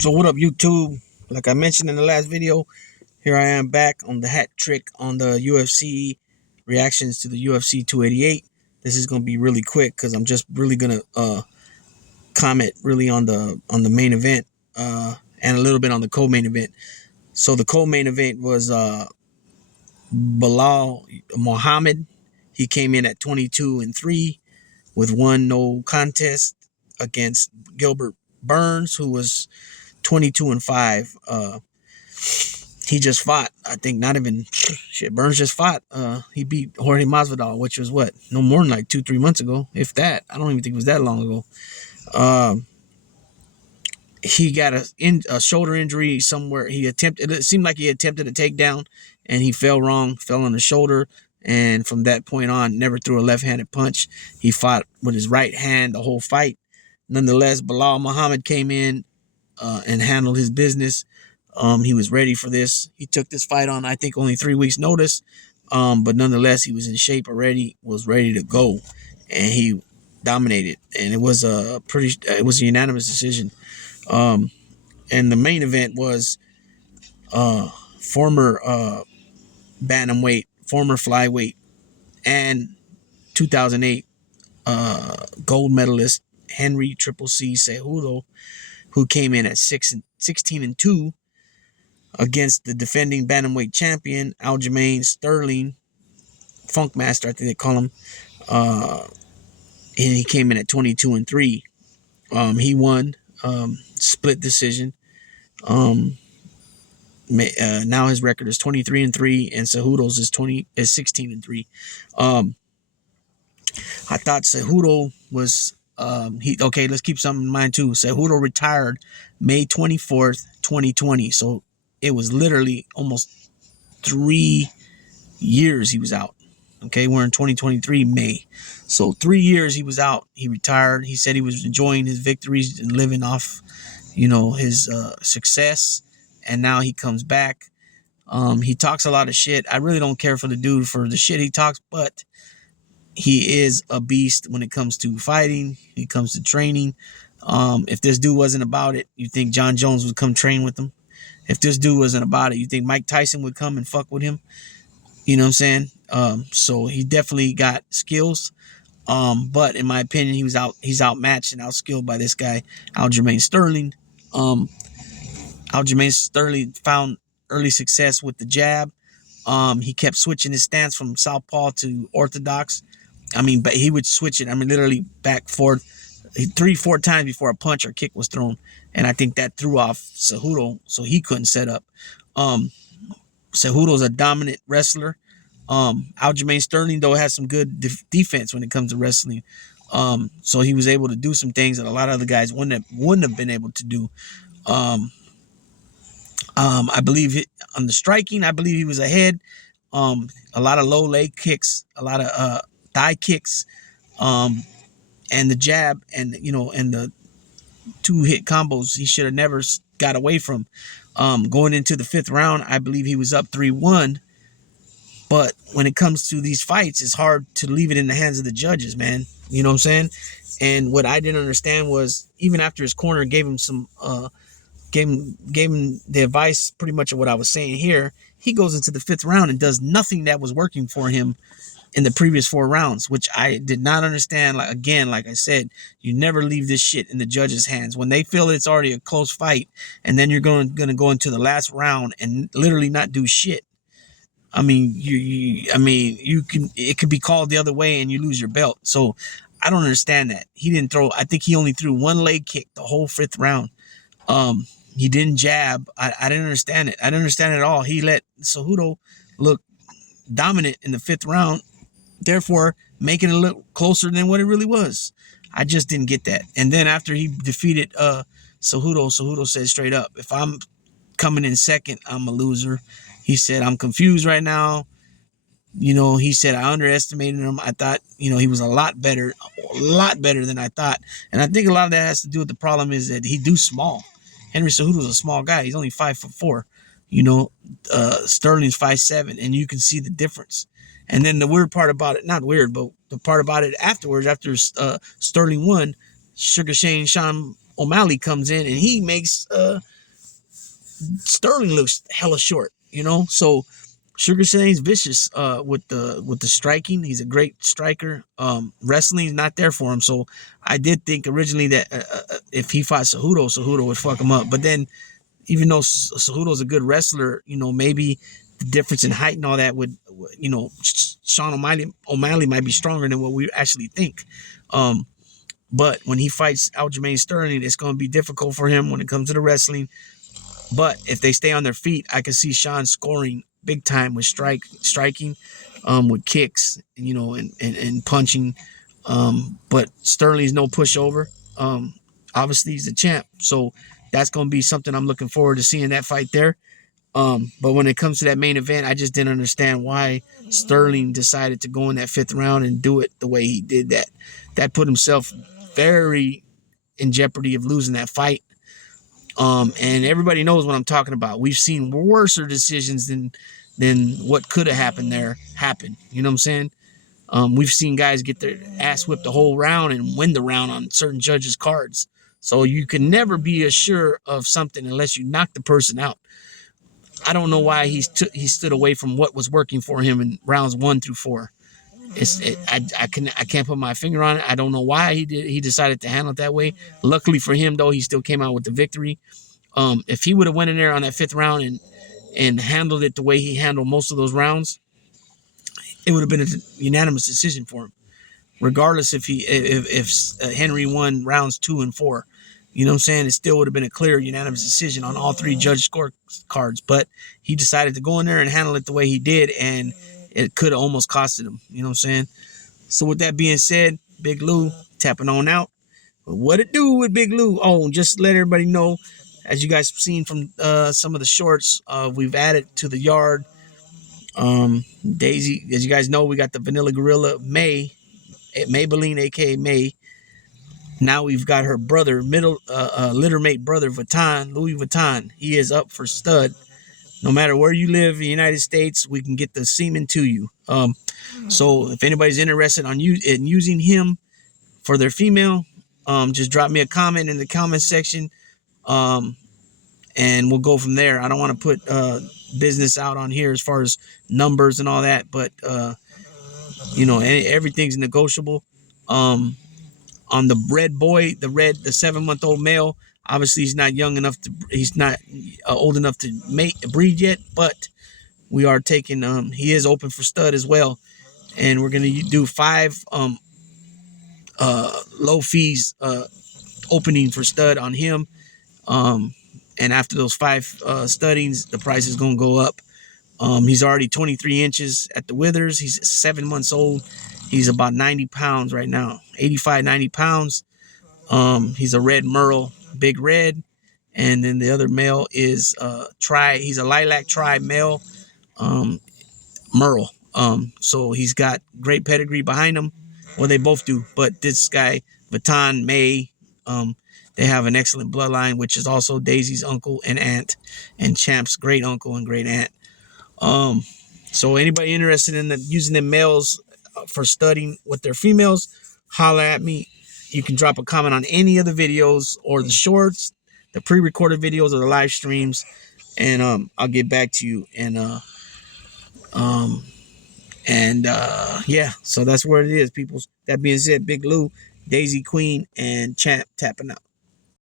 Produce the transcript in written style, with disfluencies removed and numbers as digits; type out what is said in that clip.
So what up, YouTube? Like I mentioned in the last video, here I am back on the hat trick on the UFC reactions to the UFC 288. This is gonna be really quick because I'm just really gonna comment really on the main event and a little bit on the co-main event. So the co-main event was Bilal Muhammad. He came in at 22-3 with one no contest against Gilbert Burns, who was 22-5. He just fought. I think not even shit. Burns just fought. He beat Jorge Masvidal, which was what, no more than like 2-3 months ago, if that. I don't even think it was that long ago. He got a shoulder injury somewhere. It seemed like he attempted a takedown, and he fell wrong, fell on the shoulder, and from that point on, never threw a left-handed punch. He fought with his right hand the whole fight. Nonetheless, Bilal Muhammad came in and handled his business. He was ready for this. He took this fight on, I think, only 3 weeks notice. But nonetheless, he was in shape already, was ready to go, and he dominated. And it was a unanimous decision. And the main event was former bantamweight, former flyweight, and 2008 gold medalist Henry Triple C Cejudo, who came in at 16-2 against the defending bantamweight champion Aljamain Sterling, Funkmaster, I think they call him. And he came in at 22-3. He won split decision. Now his record is 23-3, and Cejudo's is 16-3. I thought Cejudo was okay. Let's keep something in mind too. Cejudo retired May 24th, 2020. So it was literally almost 3 years he was out. Okay, we're in 2023 May, so 3 years he was out. He retired. He said he was enjoying his victories and living off, his success. And now he comes back. He talks a lot of shit. I really don't care for the dude for the shit he talks, but he is a beast when it comes to fighting. When it comes to training. If this dude wasn't about it, you think John Jones would come train with him? If this dude wasn't about it, you think Mike Tyson would come and fuck with him? You know what I'm saying? So he definitely got skills. But in my opinion, he's outmatched and outskilled by this guy, Aljamain Sterling. Aljamain Sterling found early success with the jab. He kept switching his stance from southpaw to orthodox. But he would switch it. Literally back, forth, 3-4 times before a punch or kick was thrown. And I think that threw off Cejudo, so he couldn't set up. Cejudo's a dominant wrestler. Aljamain Sterling, though, has some good defense when it comes to wrestling. So he was able to do some things that a lot of other guys wouldn't have been able to do. I believe on the striking, I believe he was ahead. A lot of low leg kicks, a lot of thigh kicks, and the jab, and the 2-hit combos he should have never got away from. Going into the 5th round, I believe he was up 3-1. But when it comes to these fights, it's hard to leave it in the hands of the judges, man. You know what I'm saying? And what I didn't understand was, even after his corner gave him some gave him the advice, pretty much of what I was saying here, he goes into the 5th round and does nothing that was working for him in the previous 4 rounds, which I did not understand. Like I said, you never leave this shit in the judges' hands when they feel it's already a close fight, and then you're going to go into the last round and literally not do shit. It could be called the other way and you lose your belt. So I don't understand that. I think he only threw 1 leg kick the whole 5th round. He didn't jab. I didn't understand it. I didn't understand it at all. He let Cejudo look dominant in the 5th round, therefore making it look closer than what it really was. I just didn't get that. And then after he defeated Cejudo said straight up, if I'm coming in second, I'm a loser. He said, I'm confused right now. He said, I underestimated him. I thought, he was a lot better than I thought. And I think a lot of that has to do with the problem is that he do small. Henry Cejudo's a small guy. He's only 5'4". Sterling's 5'7", and you can see the difference. And then the weird part about it, not weird, but the part about it afterwards, after Sterling won, Sugar Shane Sean O'Malley comes in and he makes Sterling looks hella short, you know. So Sugar Shane's vicious with the striking. He's a great striker. Wrestling's not there for him. So I did think originally that if he fought Cejudo would fuck him up. But then even though Cejudo's a good wrestler, you know, maybe the difference in height and all that would, you know, Sean O'Malley might be stronger than what we actually think. But when he fights Aljamain Sterling, it's going to be difficult for him when it comes to the wrestling. But if they stay on their feet, I can see Sean scoring big time with striking, with kicks, you know, and punching. But Sterling's no pushover. Obviously he's a champ, so that's going to be something I'm looking forward to seeing that fight there. But when it comes to that main event, I just didn't understand why Sterling decided to go in that 5th round and do it the way he did that. That put himself very in jeopardy of losing that fight. And everybody knows what I'm talking about. We've seen worse decisions than what could have happened there happen. You know what I'm saying? We've seen guys get their ass whipped the whole round and win the round on certain judges' cards. So you can never be assured of something unless you knock the person out. I don't know why he stood away from what was working for him in rounds 1 through 4. I can't put my finger on it. I don't know why he decided to handle it that way. Luckily for him, though, he still came out with the victory. If he would have went in there on that 5th round and handled it the way he handled most of those rounds, it would have been a unanimous decision for him, regardless if Henry won rounds 2 and 4. You know what I'm saying? It still would have been a clear unanimous decision on all 3 judge score cards. But he decided to go in there and handle it the way he did, and it could have almost costed him. You know what I'm saying? So with that being said, Big Lou tapping on out. But what it do with Big Lou? Oh, just to let everybody know, as you guys have seen from some of the shorts, we've added to the yard. Daisy, as you guys know, we got the Vanilla Gorilla Maybelline, aka May. Now we've got her brother, littermate brother, Louis Vuitton. He is up for stud. No matter where you live in the United States, we can get the semen to you. So if anybody's interested in using him for their female, just drop me a comment in the comment section, and we'll go from there. I don't want to put business out on here as far as numbers and all that, but you know, everything's negotiable. On the red boy, the 7-month-old male, obviously he's not old enough to breed yet, but we are taking, he is open for stud as well. And we're going to do 5 low fees opening for stud on him. And after those 5 studdings, the price is going to go up. He's already 23 inches at the withers. He's 7 months old. He's about 90 pounds right now, 85, 90 pounds. He's a red Merle, big red. And then the other male is he's a lilac tri male Merle. So he's got great pedigree behind him. Well, they both do. But this guy, Vuitton, May, they have an excellent bloodline, which is also Daisy's uncle and aunt, and Champ's great uncle and great aunt. So anybody interested in using the males for studying with their females, holler at me. You can drop a comment on any of the videos or the shorts, the pre-recorded videos or the live streams, and I'll get back to you. And yeah, so that's where it is, people. That being said, Big Lou, Daisy Queen, and Champ tapping out.